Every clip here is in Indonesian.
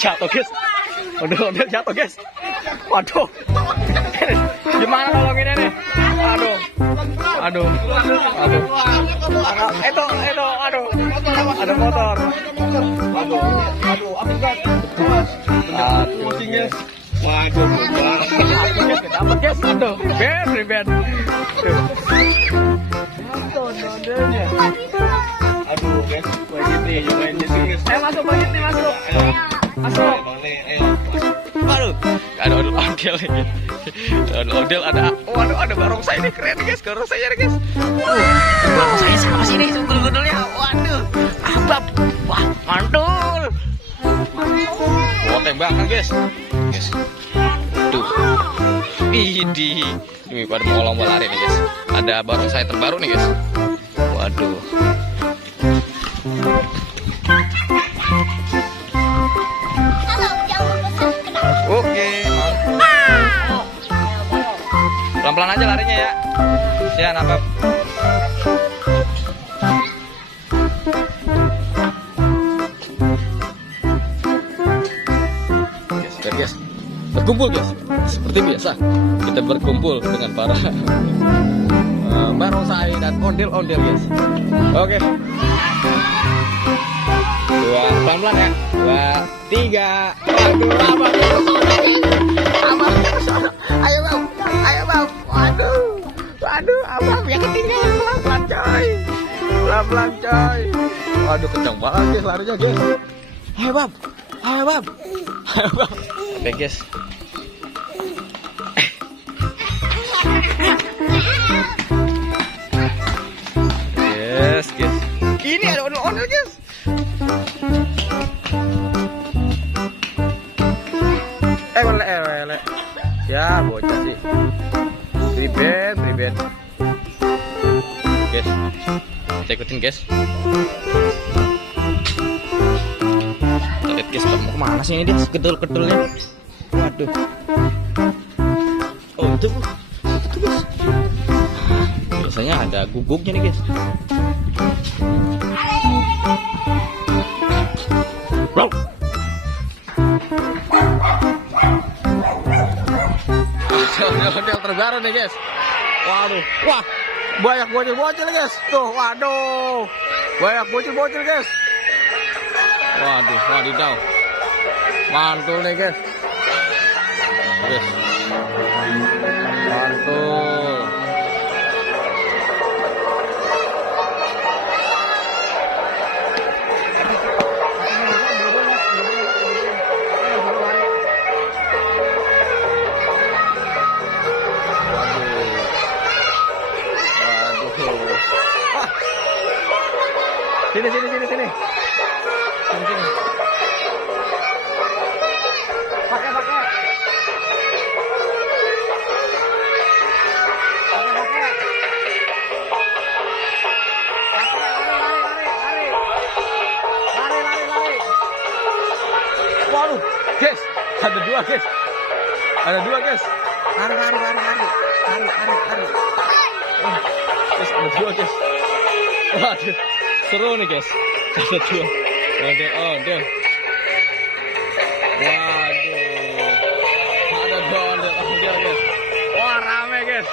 Jatuh guys. Ondel-ondel jatuh guys. Waduh. Gimana nolonginnya nih? Aduh. Aduh. Aduh. Itu aduh. Ada motor. Aduh. Aduh, aku enggak. Kucing guys. Waduh. Dapat guys. Aduh. Ben. Ondel-ondelnya. Aduh guys, wajib nih, nyobain guys. Masuk wajib nih, masuk. Masuk. Aduh, ada ondel-ondel nih. Ondel ada. Waduh, ada barongsai ini keren guys, barongsai nih guys. Barongsai sama sini, gundul-gundulnya. Waduh, abab. Wah, mantul. Wah, tembakan guys. Guys. Tuh. Ini pada mau lomba lari nih guys. Ada barongsai terbaru nih guys. Waduh. Oke, pelan-pelan aja larinya ya. Sian apa? Guys, berkumpul guys. Seperti biasa, kita berkumpul dengan para barongsai dan ondel-ondel guys. Oke. Pelan-pelan ya. 2, 3. Waduh, abang. Ayo bang. Waduh, abang yang ketinggalan. Pelan-pelan coy. Waduh, kencang banget guys larinya guys. Ayo bang. Oke guys. Yes. Ini ada ondel-ondel guys. Lele. Ya, bocah sih. Priben. Guys. Kita ikutin guys. Lihat guys, mau kemana sih ini dia? Kedul-kedulnya. Waduh. Oh, itu guys. Biasanya ada guguknya nih guys. Ondel terbaru nih guys. Waduh. Wah, banyak bocil-bocil guys. Tuh, waduh. Banyak bocil-bocil guys. Waduh, wadidaw. Mantul nih guys. Mantul. Sini. Pakai. Lari. Waduh, guys, ada dua guys. Lari. Guys, ada dua guys. Waduh. Seru nih guys. Ada dua. Ondel. Waduh. Ada dua ondel guys. Wah, rame guys.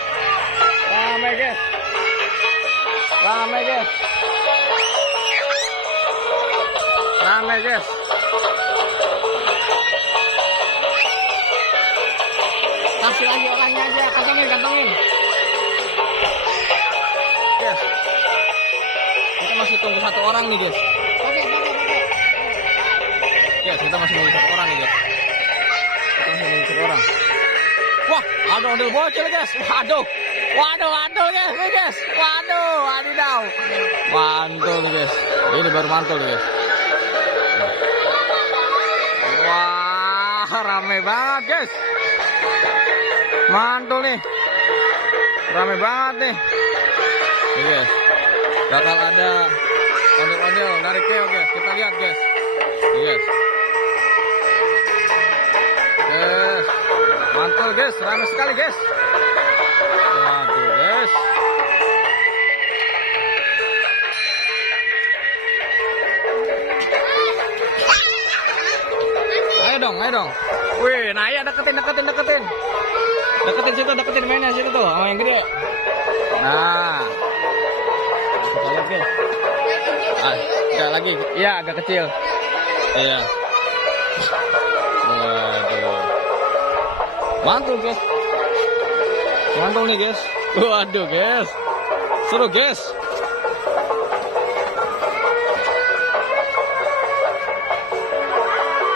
Kasih lagi orangnya aja, kantongin. Guys. Kita masih tunggu satu orang nih guys. Oke. Guys, kita masih nunggu satu orang nih guys. Wah, ada ondel bocil guys. Waduh guys. Wadidaw. Mantul nih guys. Ini baru mantul nih guys. Wah, rame banget guys. Mantul nih. Rame banget nih. Nih guys. Bakal ada ondel-ondel dari Keo guys. Kita lihat guys. Yes. Mantul guys, ramai sekali guys. Waduh guys. ayo dong. Wih, nah ya deketin. Deketin situ, deketin mainnya situ tuh, sama yang gede. Nah. Kita lihat, guys. Agak lagi. Iya, agak kecil. Iya. Waduh. Mantul, guys. Mantul nih, guys. Waduh, guys. Seru, guys.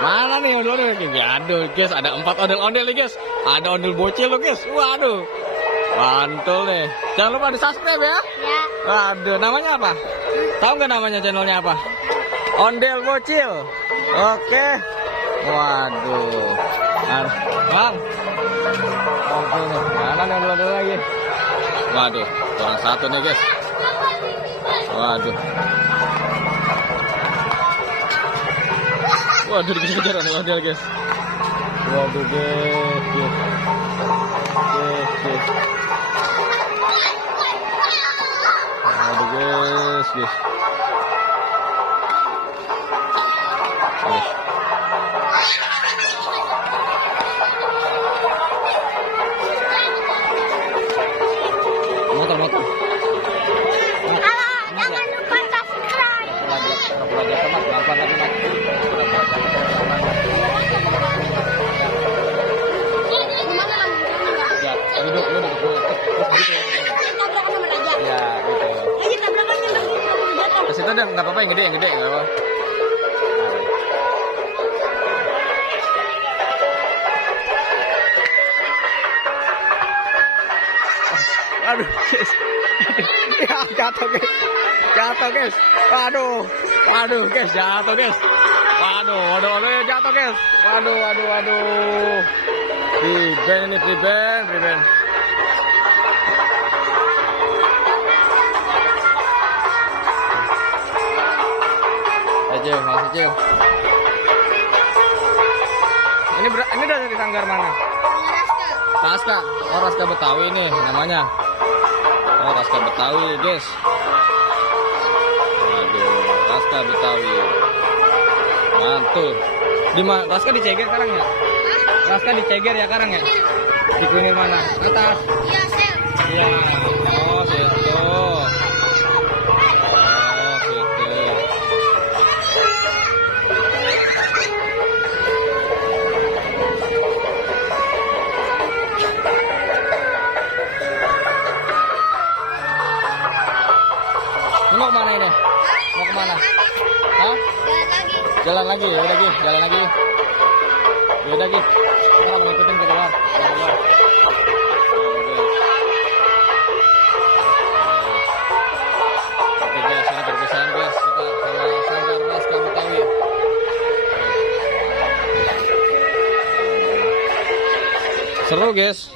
Mana nih ondel-ondel? Aduh, guys, ada 4 ondel-ondel nih, guys. Ada ondel bocil loh, guys. Waduh. Mantul nih. Jangan lupa di-subscribe ya. Ya. Waduh, namanya apa? Tahu nggak namanya channelnya apa? Ondel bocil. Oke. Waduh. Bang. Oke nih. Mana nih ondel lagi? Waduh, kurang 1 nih, guys. Waduh. Waduh, dikejar ondel, guys. Waduh, guys. Waduh, guys. Motor. Jangan lupa subscribe. Ya, duduk. Ya, gitu. Ke situ deh, nggak apa-apa, yang gede, nggak apa-apa. Aduh, guys. Ya, jatuh, guys. Waduh, guys, jatuh, guys. Waduh, jatuh, guys. Waduh. Prevent. Kecil. Ini dari sanggar mana? Raska. Oh, Raska Betawi nih namanya. Oh, Raska Betawi, guys. Waduh, Raska Betawi. Mantul. Di mana? Raska di Ceger sekarang ya? Raska di Ceger ya sekarang ya? Di Kunir mana? Atas. Iya, Sel. Iya. Oh, situ. Mau kemana ini? Mau kemana? Hah? Jalan lagi. Ya udah, jalan lagi. Kita mau ngikutin ke luar. Oke, guys, ini perpisahan, guys. Kita sama sanggar Raska Betawi. Seru, guys.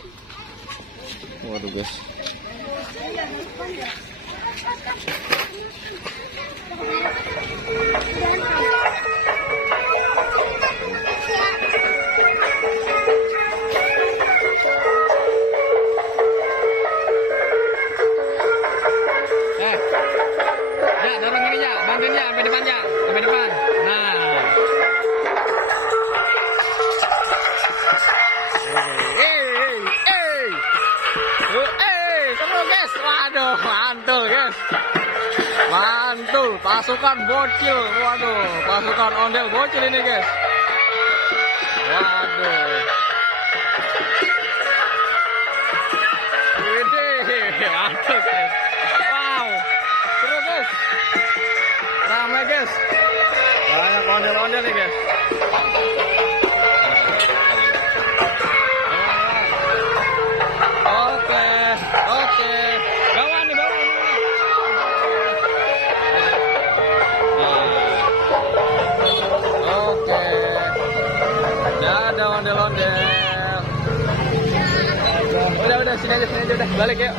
Waduh, guys. Ya, dorong ini ya, bantuin ya, sampai depan ya, sampai depan. Nah. Seru, guys. Waduh, mantul, guys. Mantul, pasukan bocil. Waduh, pasukan ondel bocil ini, guys. Waduh. Ini mantul, guys. Wow, seru, guys. Ramai, guys. Banyak ondel-ondel nih, guys. Oke. Bawa nih. Oke. Dadah ondel-ondel. Udah, sini aja udah. Balik yuk.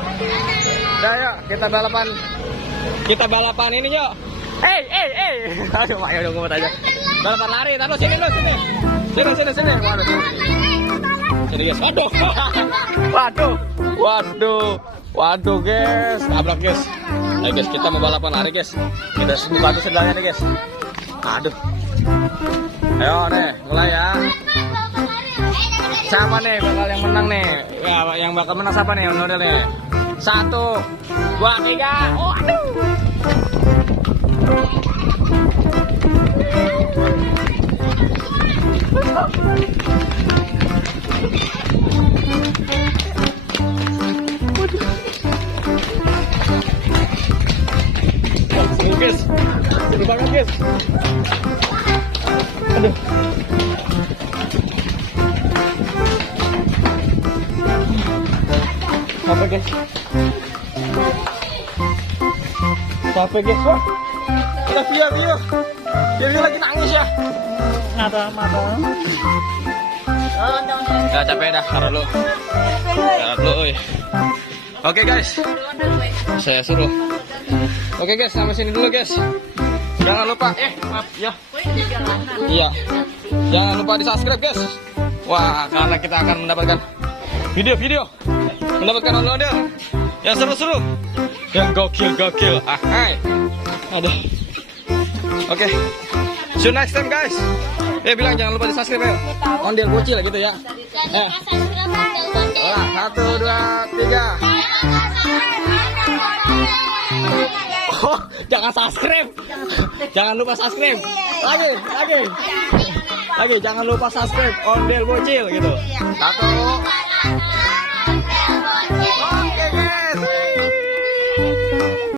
Udah yuk, kita balapan ini yuk. Hey. Aduh, ayo dong ngumpet aja. Balapan lari, taruh sini. Sini. Waduh. Sini, guys. Waduh, guys. Tabrak, guys. Ayo, guys, kita mau balapan lari, guys. Kita buka tuh sendalnya nih, guys. Aduh. Ayo, nih, mulai ya. Siapa nih bakal yang menang nih? Ya, yang bakal menang siapa nih? Ondel nih. 1, 2, 3. Oh, aduh. Seru guys, seru banget guys. Aduh. Apa guys? Capek guys, wah. Kita Vio. Vio lagi nangis ya. Mata. Ya capek dah, taruh dulu. Oke guys, saya suruh. Oke guys, sampai sini dulu guys. Jangan lupa, maaf ya. Iya, jangan lupa di subscribe guys. Wah, karena kita akan mendapatkan video, mendapatkan ondel-ondel yang seru-seru, yang gokil. Hai, aduh. Oke, see you next time guys. Bilang jangan lupa di subscribe ya. Ondel bocil gitu ya. Olah, 1, 2, 3. Oh, jangan subscribe. Jangan lupa subscribe. Lagi. Jangan lupa subscribe Ondel Bocil gitu. 1